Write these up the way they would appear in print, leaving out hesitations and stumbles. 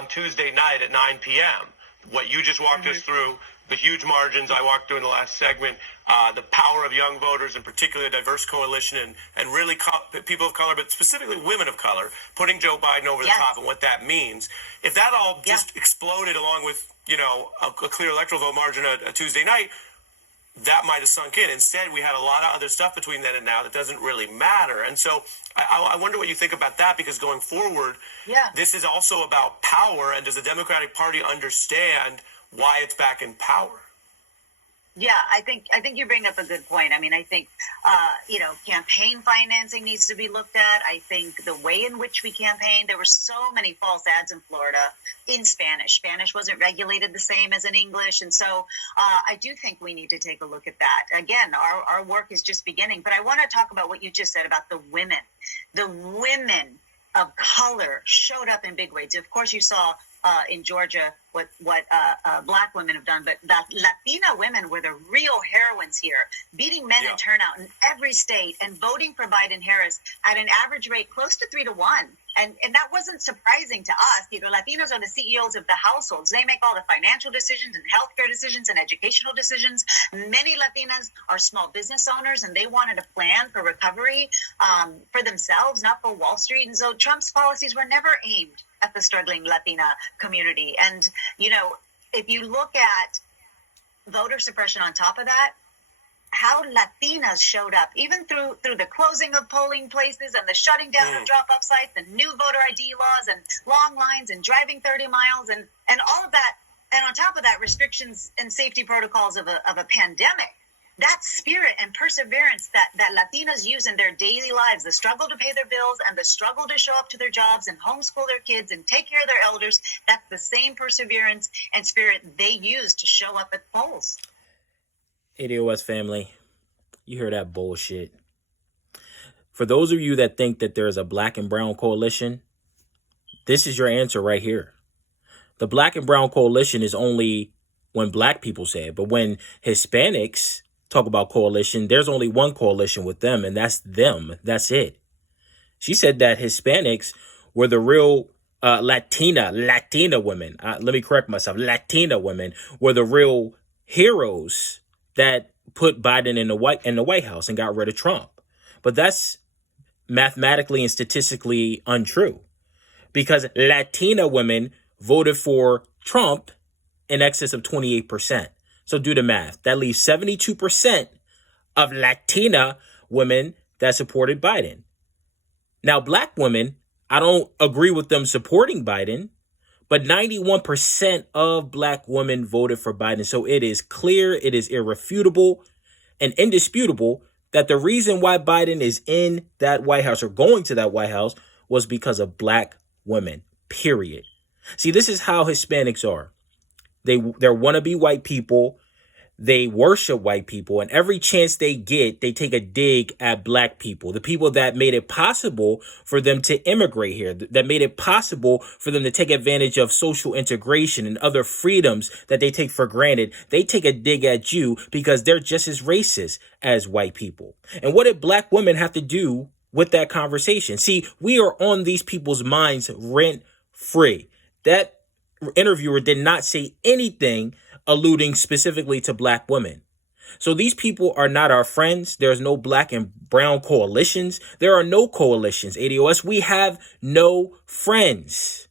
on Tuesday night at 9 p.m. What you just walked us through, the huge margins I walked through in the last segment, the power of young voters, and particularly a diverse coalition, and really people of color, but specifically women of color, putting Joe Biden over the top and what that means. If that all just exploded along with, a clear electoral vote margin a Tuesday night, that might have sunk in. Instead, we had a lot of other stuff between then and now that doesn't really matter. And so I wonder what you think about that, because going forward, this is also about power. And does the Democratic Party understand why it's back in power? Yeah, I think you bring up a good point. I mean, I think, campaign financing needs to be looked at. I think the way in which we campaigned, there were so many false ads in Florida in Spanish. Spanish wasn't regulated the same as in English. And so I do think we need to take a look at that. Again, our work is just beginning. But I want to talk about what you just said about the women. The women of color showed up in big ways. Of course, you saw in Georgia what black women have done, but Latina women were the real heroines here, beating men in turnout in every state and voting for Biden-Harris at an average rate close to 3-1. And that wasn't surprising to us. Latinos are the CEOs of the households. They make all the financial decisions and healthcare decisions and educational decisions. Many Latinas are small business owners, and they wanted a plan for recovery for themselves, not for Wall Street. And so Trump's policies were never aimed at the struggling Latina community. And, if you look at voter suppression on top of that, how Latinas showed up, even through the closing of polling places and the shutting down of drop-off sites and new voter ID laws and long lines and driving 30 miles and all of that. And on top of that, restrictions and safety protocols of a pandemic. That spirit and perseverance that Latinas use in their daily lives, the struggle to pay their bills and the struggle to show up to their jobs and homeschool their kids and take care of their elders, that's the same perseverance and spirit they use to show up at polls. ADOS family, you hear that bullshit. For those of you that think that there's a black and brown coalition, this is your answer right here. The black and brown coalition is only when black people say it, but when Hispanics talk about coalition, there's only one coalition with them, and that's them. That's it. She said that Hispanics were the real Latina women. Let me correct myself. Latina women were the real heroes that put Biden in the White House and got rid of Trump. But that's mathematically and statistically untrue, because Latina women voted for Trump in excess of 28%. So do the math. That leaves 72% of Latina women that supported Biden. Now, black women, I don't agree with them supporting Biden, but 91% of black women voted for Biden. So it is clear, it is irrefutable and indisputable that the reason why Biden is in that White House or going to that White House was because of black women, period. See, this is how Hispanics are. They're wannabe white people. They worship white people, and every chance they get, they take a dig at black people, the people that made it possible for them to immigrate here, that made it possible for them to take advantage of social integration and other freedoms that they take for granted. They take a dig at you because they're just as racist as white people. And what did black women have to do with that conversation? See, we are on these people's minds rent free. That interviewer did not say anything alluding specifically to black women. So these people are not our friends. There's no black and brown coalitions. There are no coalitions. ADOS, we have no friends.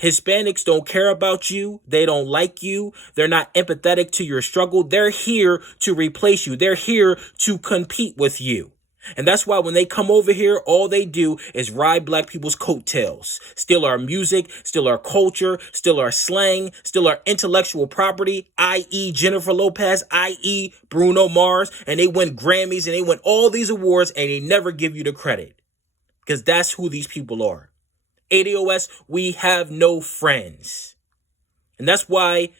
Hispanics don't care about you. They don't like you. They're not empathetic to your struggle. They're here to replace you. They're here to compete with you. And that's why when they come over here, all they do is ride black people's coattails, steal our music, steal our culture, steal our slang, steal our intellectual property, i.e. Jennifer Lopez, i.e. Bruno Mars. And they win Grammys and they win all these awards and they never give you the credit, because that's who these people are. ADOS, we have no friends. And that's why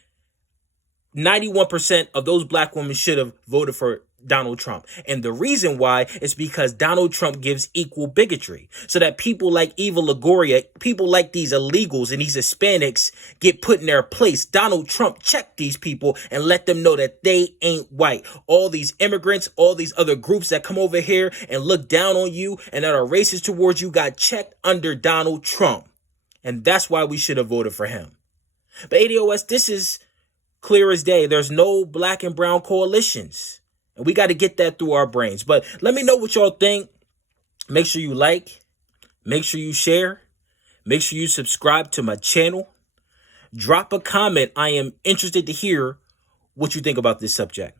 91% of those black women should have voted for Donald Trump. And the reason why is because Donald Trump gives equal bigotry, so that people like Eva Longoria, people like these illegals and these Hispanics get put in their place. Donald Trump checked these people and let them know that they ain't white. All these immigrants, all these other groups that come over here and look down on you and that are racist towards you got checked under Donald Trump. And that's why we should have voted for him. But ADOS, this is clear as day. There's no black and brown coalitions. And we got to get that through our brains. But let me know what y'all think. Make sure you like. Make sure you share. Make sure you subscribe to my channel. Drop a comment. I am interested to hear what you think about this subject.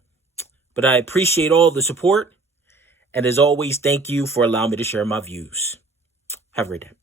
But I appreciate all the support. And as always, thank you for allowing me to share my views. Have a great day.